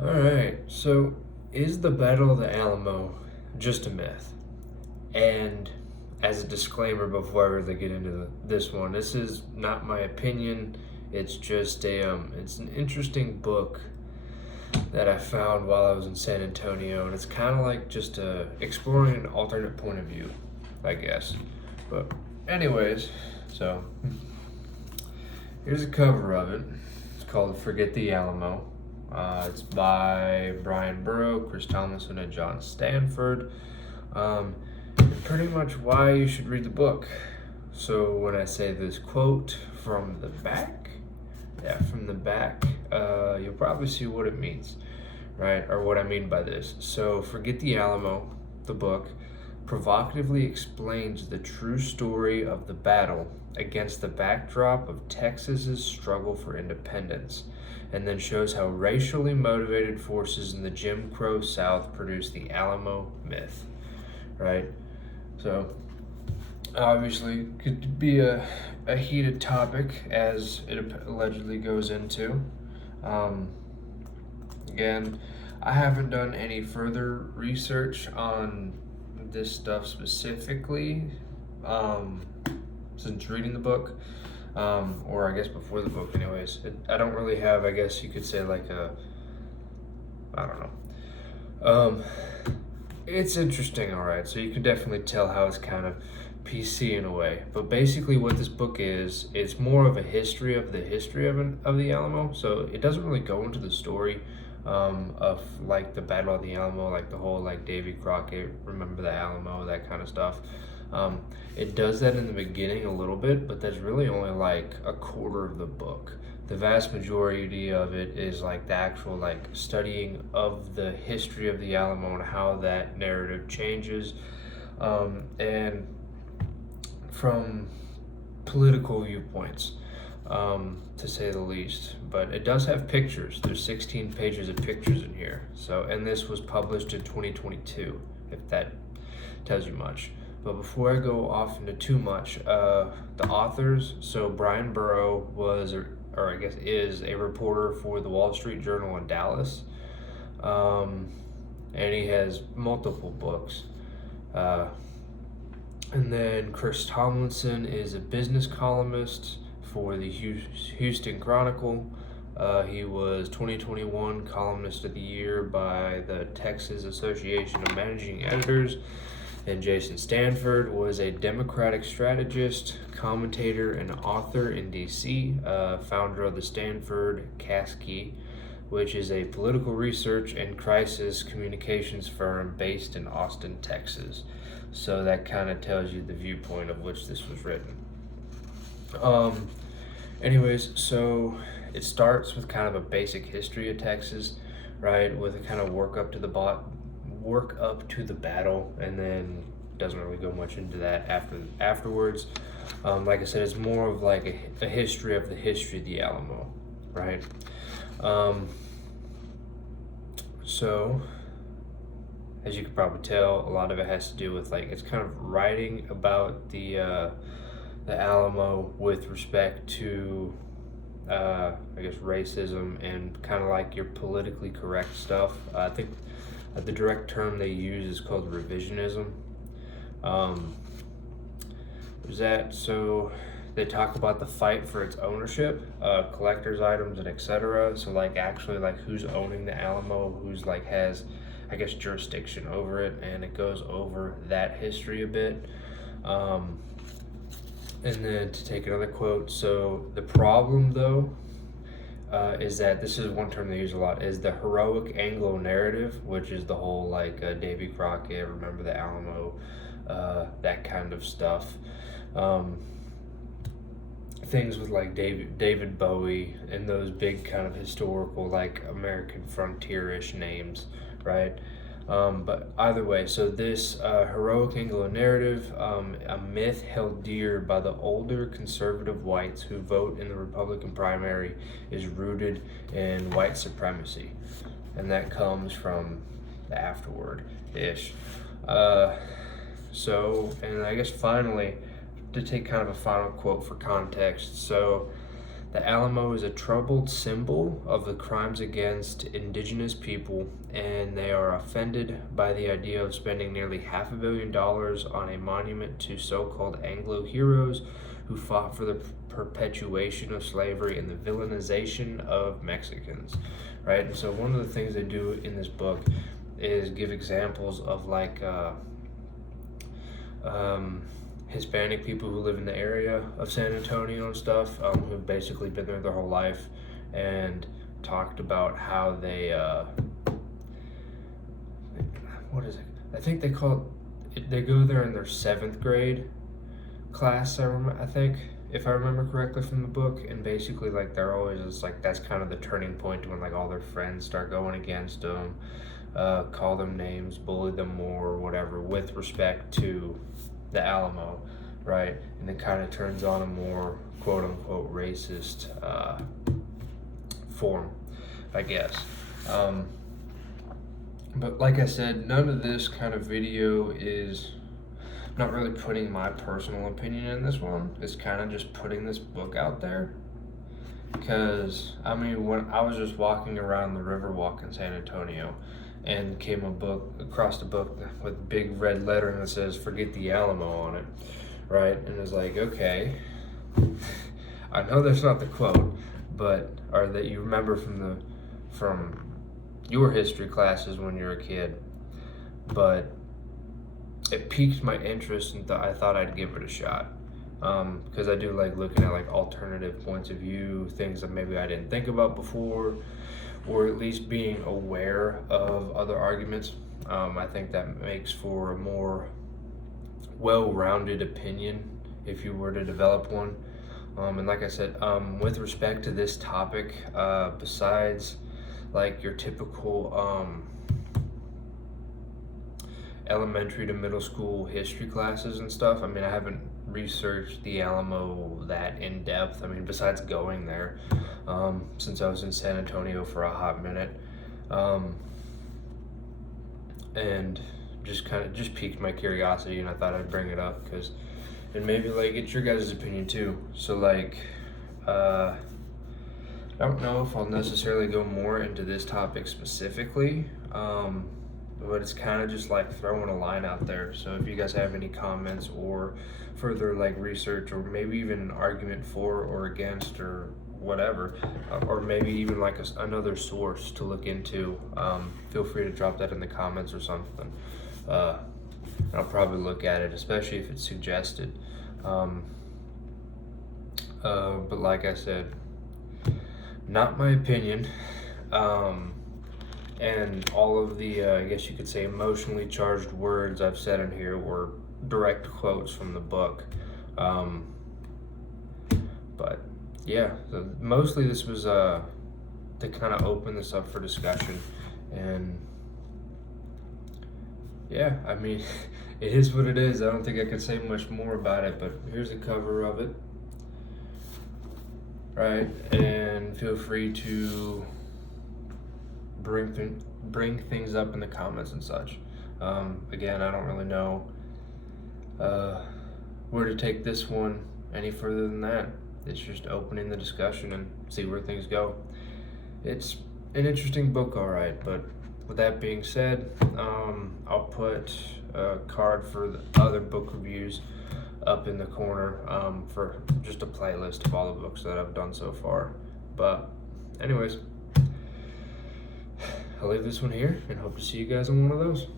Alright, so is the Battle of the Alamo just a myth? And as a disclaimer before I really get into this one, this is not my opinion. It's just it's an interesting book that I found while I was in San Antonio, and it's kind of like just exploring an alternate point of view, I guess. But anyways, so here's a cover of it. It's called "Forget the Alamo." It's by Bryan Burroughs, Tomlinson, and Jason Stanford. And pretty much why you should read the book. So when I say this quote from the back, you'll probably see what it means, right? Or what I mean by this. So Forget the Alamo, the book, provocatively explains the true story of the battle against the backdrop of Texas's struggle for independence, and then shows how racially motivated forces in the Jim Crow South produced the Alamo myth, right? So, obviously, could be a heated topic as it allegedly goes into. Um, Again, I haven't done any further research on this stuff specifically um, since reading the book, or I guess before the book, anyways. I don't really have, I guess you could say, like I don't know. It's interesting, all right. So you can definitely tell how it's kind of PC in a way. But basically, what this book is, it's more of a history of the history of the Alamo. So it doesn't really go into the story of like the Battle of the Alamo, like the whole like Davy Crockett, remember the Alamo, that kind of stuff. It does that in the beginning a little bit, but that's really only like a quarter of the book. The vast majority of it is like the actual like studying of the history of the Alamo and how that narrative changes, and from political viewpoints, to say the least. But it does have pictures. There's 16 pages of pictures in here. So, and this was published in 2022, if that tells you much. But before I go off into too much, the authors, so Bryan Burroughs was, or I guess is, a reporter for the Wall Street Journal in Dallas. And he has multiple books. And then Chris Tomlinson is a business columnist for the Houston Chronicle. He was 2021 Columnist of the Year by the Texas Association of Managing Editors. And Jason Stanford was a Democratic strategist, commentator, and author in D.C., founder of the Stanford Caskey, which is a political research and crisis communications firm based in Austin, Texas. So that kind of tells you the viewpoint of which this was written. Anyways, so it starts with kind of a basic history of Texas, right? With a kind of work up to the battle, and then doesn't really go much into that afterwards. Like I said, it's more of like a history of the Alamo, right? So as you can probably tell, a lot of it has to do with like it's kind of writing about the Alamo with respect to I guess racism and kind of like your politically correct stuff. I think the direct term they use is called revisionism. There's that. So they talk about the fight for its ownership, collector's items, and etc. So like actually like who's owning the Alamo, who's like has, I guess, jurisdiction over it, and it goes over that history a bit. And then to take another quote, so the problem though is that this is one term they use a lot, is the heroic Anglo narrative, which is the whole like Davy Crockett, remember the Alamo, that kind of stuff. Things with like David Bowie and those big kind of historical like American frontier-ish names, right? But either way, so this heroic Anglo narrative, a myth held dear by the older conservative whites who vote in the Republican primary, is rooted in white supremacy. And that comes from the afterward-ish. And I guess finally, to take kind of a final quote for context, so The Alamo is a troubled symbol of the crimes against indigenous people, and they are offended by the idea of spending nearly $500 million on a monument to so-called Anglo heroes who fought for the perpetuation of slavery and the villainization of Mexicans, right? And so one of the things they do in this book is give examples of like Hispanic people who live in the area of San Antonio and stuff, who've basically been there their whole life, and talked about how they, what is it? I think they call it, they go there in their 7th grade class, I think, if I remember correctly from the book, and basically like they're always just like, that's kind of the turning point when like all their friends start going against them, call them names, bully them more, or whatever, with respect to the Alamo, right? And it kind of turns on a more quote unquote racist form, I guess. But like I said, none of this kind of video is not really putting my personal opinion in this one. It's kind of just putting this book out there. Because, I mean, when I was just walking around the Riverwalk in San Antonio and came across a book with big red lettering that says "Forget the Alamo" on it, right? And it's like, okay, I know that's not the quote, but or that you remember from your history classes when you were a kid, but it piqued my interest and I thought I'd give it a shot. Because I do like looking at like alternative points of view, things that maybe I didn't think about before, or at least being aware of other arguments. I think that makes for a more well-rounded opinion if you were to develop one. And like I said, with respect to this topic, besides like your typical elementary to middle school history classes and stuff, I mean, I haven't researched the Alamo that in depth. I mean, besides going there, since I was in San Antonio for a hot minute, and just piqued my curiosity, and I thought I'd bring it up because, and maybe like get your guys' opinion too. So like, I don't know if I'll necessarily go more into this topic specifically, but it's kind of just like throwing a line out there. So if you guys have any comments or further like research, or maybe even an argument for or against or whatever, or maybe even like another source to look into, feel free to drop that in the comments or something. I'll probably look at it, especially if it's suggested. But like I said, not my opinion. And all of the, I guess you could say, emotionally charged words I've said in here were direct quotes from the book. But yeah, so mostly this was to kind of open this up for discussion. And yeah, I mean, it is what it is. I don't think I could say much more about it, but here's the cover of it. Right, and feel free to bring things up in the comments and such. Again, I don't really know where to take this one any further than that. It's just opening the discussion and see where things go. It's an interesting book, all right, but with that being said, I'll put a card for the other book reviews up in the corner, for just a playlist of all the books that I've done so far. But anyways, I'll leave this one here and hope to see you guys on one of those.